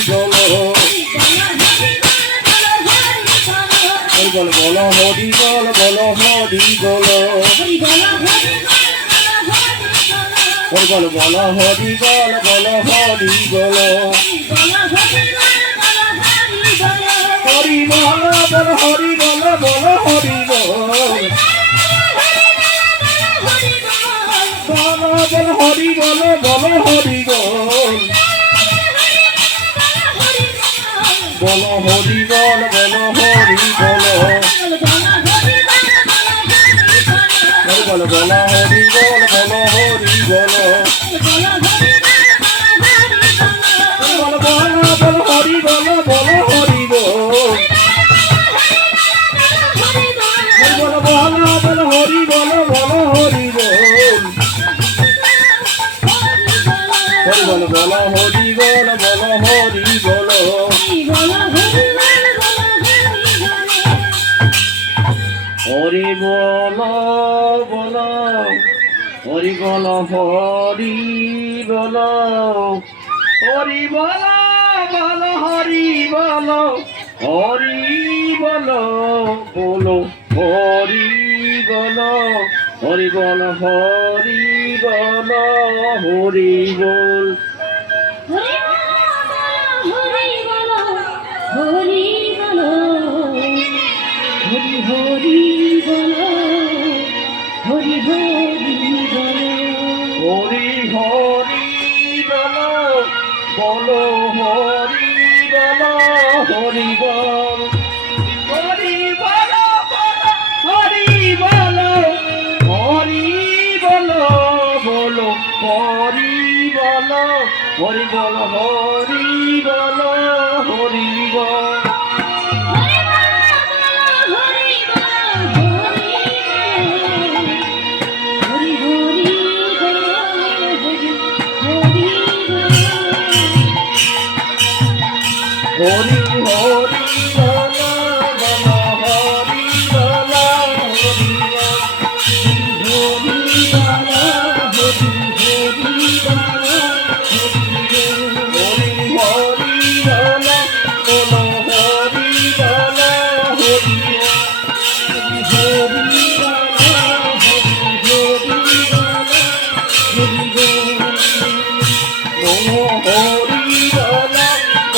বল বল বল হরি বল বল হরি বল হরি বল বল হরি বল বল হরি বল হরি বল বল হরি বল বল হরি বল বল বল হরি বল বল হরি বল বল হরি বল বল হরি বল বল বল হরি বল বল হরি বল বল বল বল হরি বল বল হরি বল বল বল বল হরি বল বল হরি বল বল বল হরি বল বল হরি বল হরি বল বল হরি বল হরি বল হরি বল বল হরি বল হরি বল বল হরি বল হরি বল হরি বল হরি বল হরি বল হরি হরি বল হরি হরি বল হরি হরি বল বল হরি বল হরি বল হরি বল হরি বল হরি বল বল হরি বল হরি বল হরি বল হরি বল হরি হরি বল বল হরি বল হরি বল হরি বল হরি হরি বল হরি হরি বল বল হরি বল হরি হরি বল হরি হরি বল হরি বল হরি বল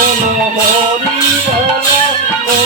বল হরি বল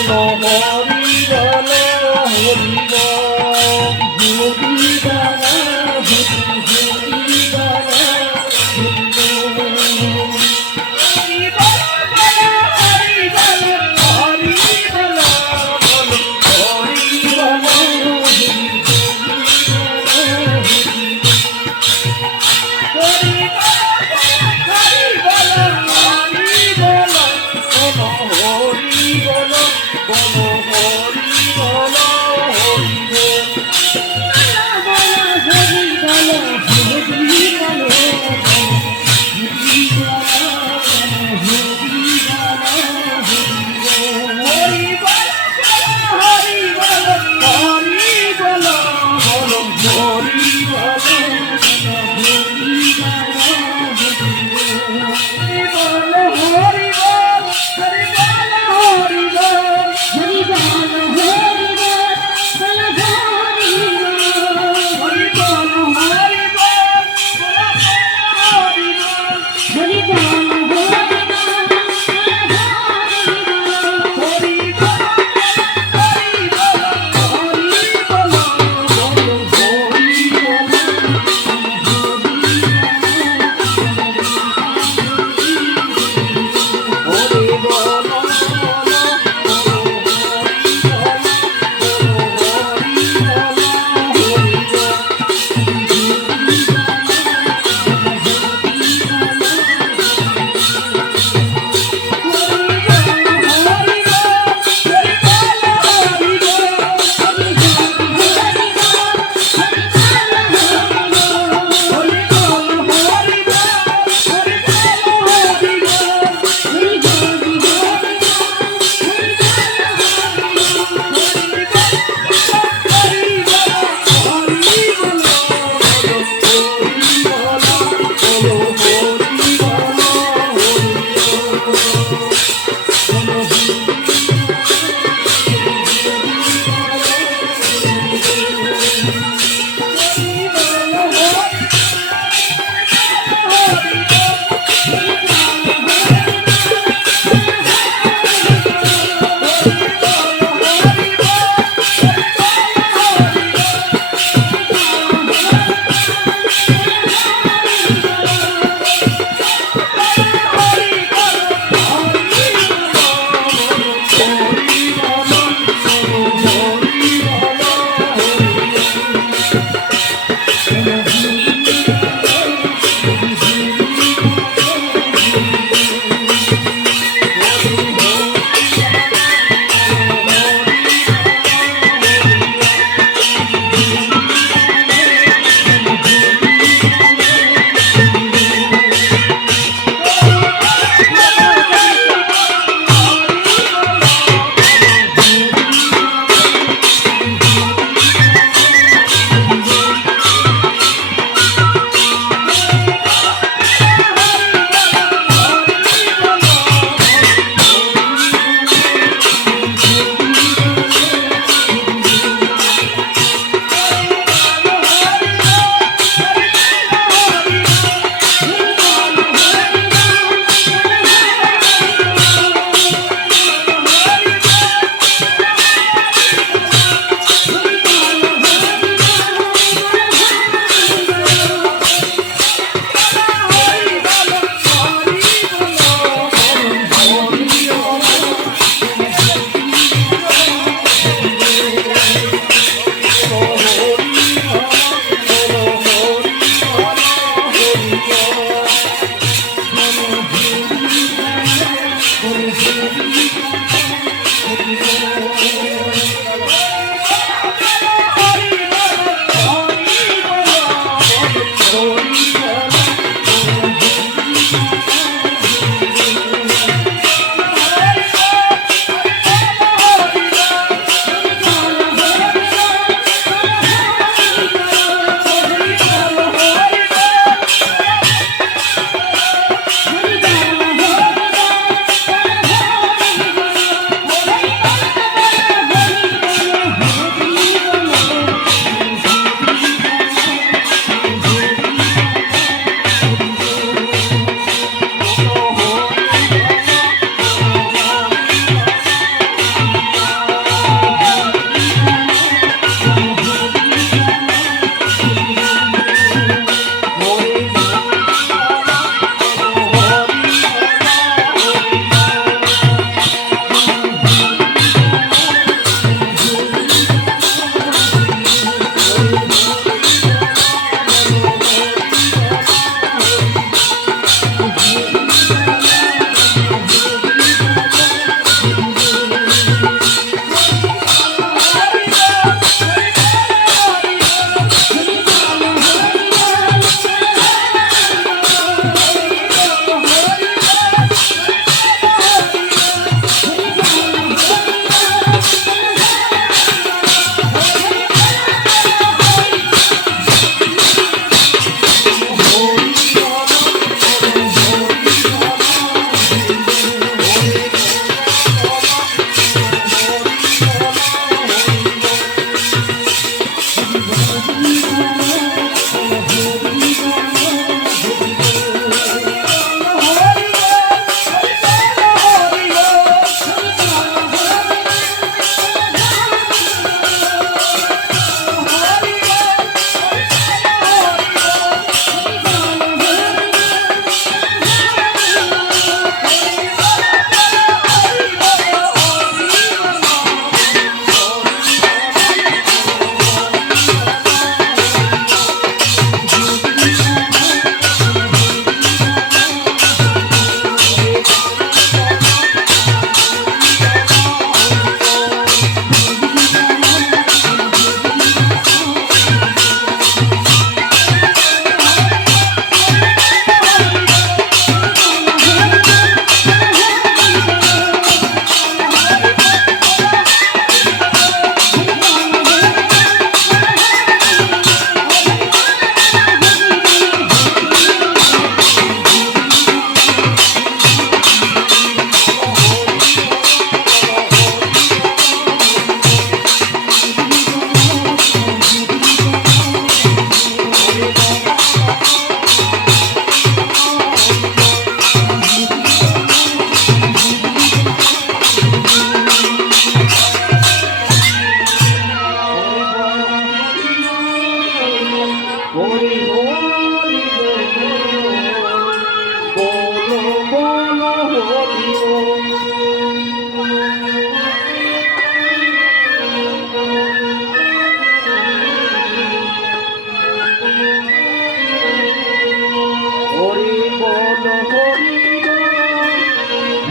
বল হরি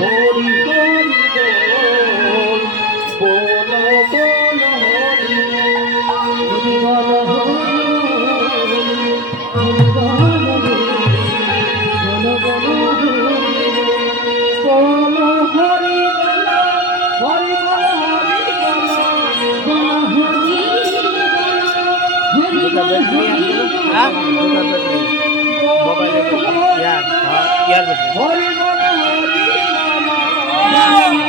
হরি হরি বল বল হরি হরি বল হরি বল বল হরি হরি বল হরি হ্যাঁ দুটো ব্যাটারি মোবাইলে ইয়ার ব্যাটারি হরি বল হরি